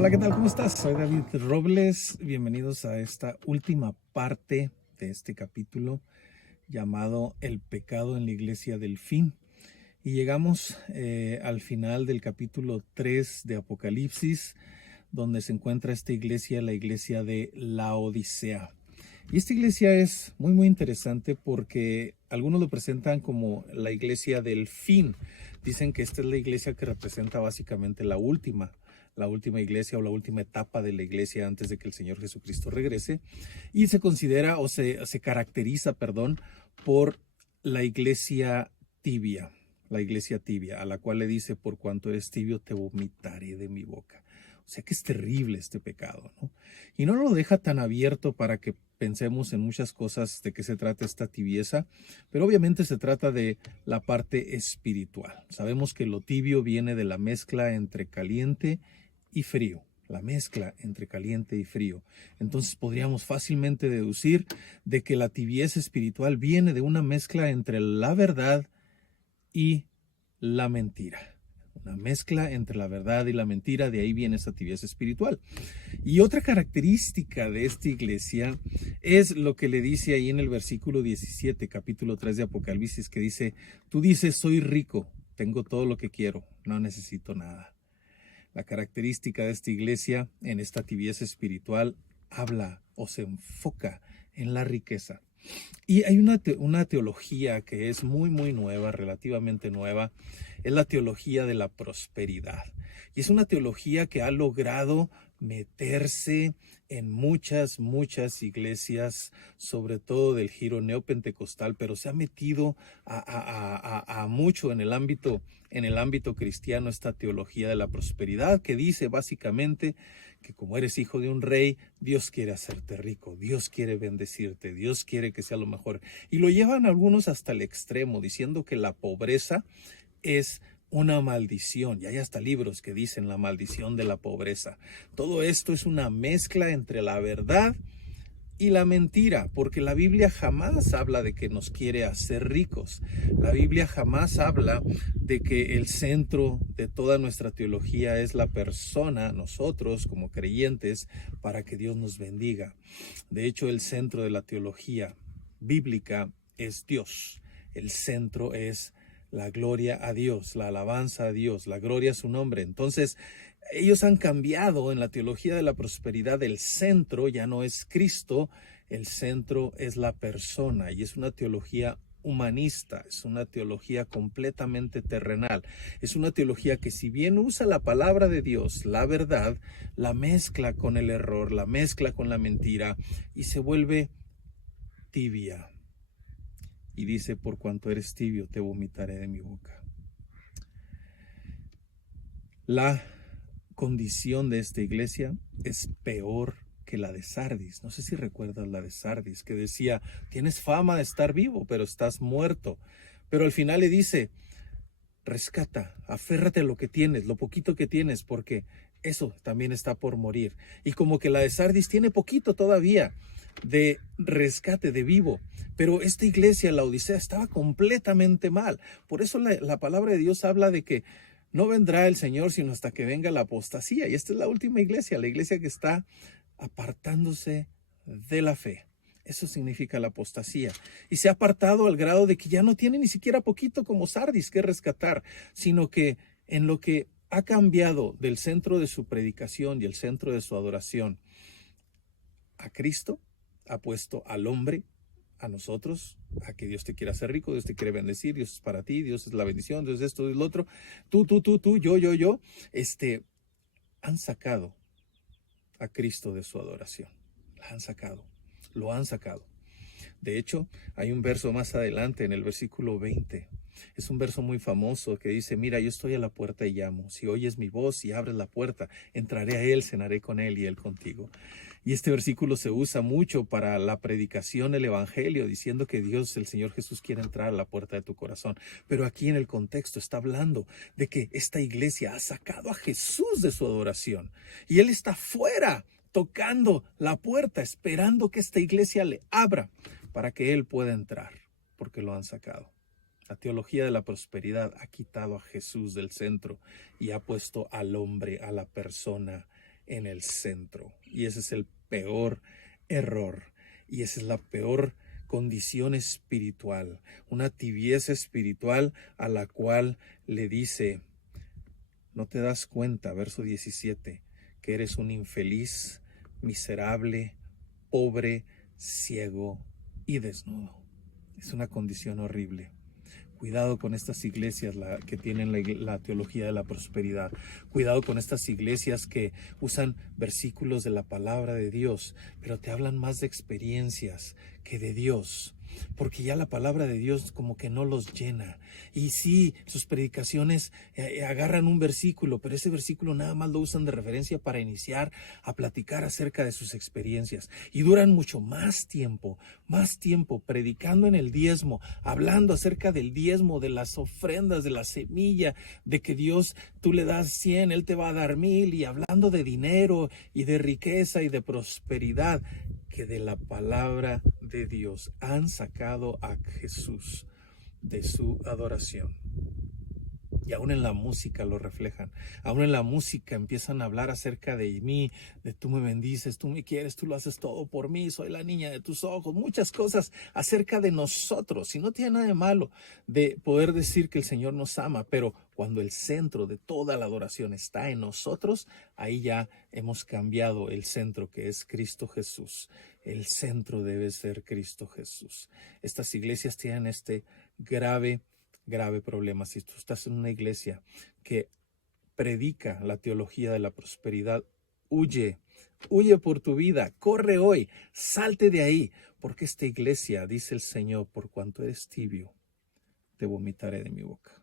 Hola, ¿qué tal? ¿Cómo estás? Soy David Robles. Bienvenidos a esta última parte de este capítulo llamado El pecado en la iglesia del fin. Y llegamos al final del capítulo 3 de Apocalipsis, donde se encuentra esta iglesia, la iglesia de Laodicea. Y esta iglesia es muy interesante porque algunos lo presentan como la iglesia del fin. Dicen que esta es la iglesia que representa básicamente la última iglesia o la última etapa de la iglesia antes de que el Señor Jesucristo regrese. Y se considera o se caracteriza, perdón, por la iglesia tibia. La iglesia tibia, a la cual le dice: por cuanto eres tibio, te vomitaré de mi boca. O sea que es terrible este pecado, ¿no? Y no lo deja tan abierto para que pensemos en muchas cosas de qué se trata esta tibieza, pero obviamente se trata de la parte espiritual. Sabemos que lo tibio viene de la mezcla entre caliente y frío, la mezcla entre caliente y frío. Entonces podríamos fácilmente deducir de que la tibieza espiritual viene de una mezcla entre la verdad y la mentira. Una mezcla entre la verdad y la mentira, de ahí viene esa tibieza espiritual. Y otra característica de esta iglesia es lo que le dice ahí en el versículo 17, capítulo 3 de Apocalipsis, que dice: tú dices, soy rico, tengo todo lo que quiero, no necesito nada. La característica de esta iglesia en esta tibieza espiritual habla o se enfoca en la riqueza. Y hay una teología que es muy nueva, relativamente nueva, es la teología de la prosperidad. Y es una teología que ha logrado meterse en muchas iglesias, sobre todo del giro neopentecostal, pero se ha metido a mucho en el ámbito cristiano, esta teología de la prosperidad, que dice básicamente que como eres hijo de un rey, Dios quiere hacerte rico, Dios quiere bendecirte, Dios quiere que sea lo mejor. Y lo llevan algunos hasta el extremo, diciendo que la pobreza es una maldición, y hay hasta libros que dicen la maldición de la pobreza. Todo esto es una mezcla entre la verdad y la mentira, porque la Biblia jamás habla de que nos quiere hacer ricos. La Biblia jamás habla de que el centro de toda nuestra teología es la persona, nosotros como creyentes, para que Dios nos bendiga. De hecho, el centro de la teología bíblica es Dios. El centro es la gloria a Dios, la alabanza a Dios, la gloria a su nombre. Entonces, ellos han cambiado en la teología de la prosperidad. El centro ya no es Cristo, el centro es la persona, y es una teología humanista, es una teología completamente terrenal. Es una teología que, si bien usa la palabra de Dios, la verdad, la mezcla con el error, la mezcla con la mentira, y se vuelve tibia. Y dice: por cuanto eres tibio, te vomitaré de mi boca. La condición de esta iglesia es peor que la de Sardis. No sé si recuerdas la de Sardis, que decía: tienes fama de estar vivo, pero estás muerto. Pero al final le dice: rescata, aférrate a lo que tienes, lo poquito que tienes, porque eso también está por morir. Y como que la de Sardis tiene poquito todavía de rescate, de vivo, pero esta iglesia, la Odisea, estaba completamente mal. Por eso la palabra de Dios habla de que no vendrá el Señor sino hasta que venga la apostasía. Y esta es la última iglesia, la iglesia que está apartándose de la fe. Eso significa la apostasía. Y se ha apartado al grado de que ya no tiene ni siquiera poquito como Sardis que rescatar, sino que en lo que ha cambiado del centro de su predicación y el centro de su adoración a Cristo, ha puesto al hombre, a nosotros, a que Dios te quiere hacer rico, Dios te quiere bendecir, Dios es para ti, Dios es la bendición, Dios es esto, Dios es lo otro, tú, yo, han sacado a Cristo de su adoración. Lo han sacado. De hecho, hay un verso más adelante, en el versículo 20. Es un verso muy famoso que dice: mira, yo estoy a la puerta y llamo. Si oyes mi voz y abres la puerta, entraré a él, cenaré con él y él contigo. Y este versículo se usa mucho para la predicación del evangelio, diciendo que Dios, el Señor Jesús, quiere entrar a la puerta de tu corazón. Pero aquí en el contexto está hablando de que esta iglesia ha sacado a Jesús de su adoración y él está fuera, tocando la puerta, esperando que esta iglesia le abra para que él pueda entrar, porque lo han sacado. La teología de la prosperidad ha quitado a Jesús del centro y ha puesto al hombre, a la persona, en el centro. Y ese es el peor error. Y esa es la peor condición espiritual, una tibieza espiritual a la cual le dice, no te das cuenta, verso 17, que eres un infeliz, miserable, pobre, ciego y desnudo. Es una condición horrible. Cuidado con estas iglesias que tienen la teología de la prosperidad. Cuidado con estas iglesias que usan versículos de la palabra de Dios, pero te hablan más de experiencias que de Dios. Porque ya la palabra de Dios como que no los llena. Y sí, sus predicaciones agarran un versículo, pero ese versículo nada más lo usan de referencia para iniciar a platicar acerca de sus experiencias. Y duran mucho más tiempo predicando en el diezmo, hablando acerca del diezmo, de las ofrendas, de la semilla, de que Dios, tú le das 100, Él te va a dar 1000, y hablando de dinero y de riqueza y de prosperidad, que de la palabra de Dios han sacado a Jesús de su adoración. Y aún en la música lo reflejan. Aún en la música empiezan a hablar acerca de mí, de tú me bendices, tú me quieres, tú lo haces todo por mí, soy la niña de tus ojos. Muchas cosas acerca de nosotros. Y no tiene nada de malo de poder decir que el Señor nos ama, pero cuando el centro de toda la adoración está en nosotros, ahí ya hemos cambiado el centro, que es Cristo Jesús. El centro debe ser Cristo Jesús. Estas iglesias tienen este grave problema. Si tú estás en una iglesia que predica la teología de la prosperidad, huye por tu vida, corre hoy, salte de ahí, porque esta iglesia, dice el Señor, por cuanto eres tibio, te vomitaré de mi boca.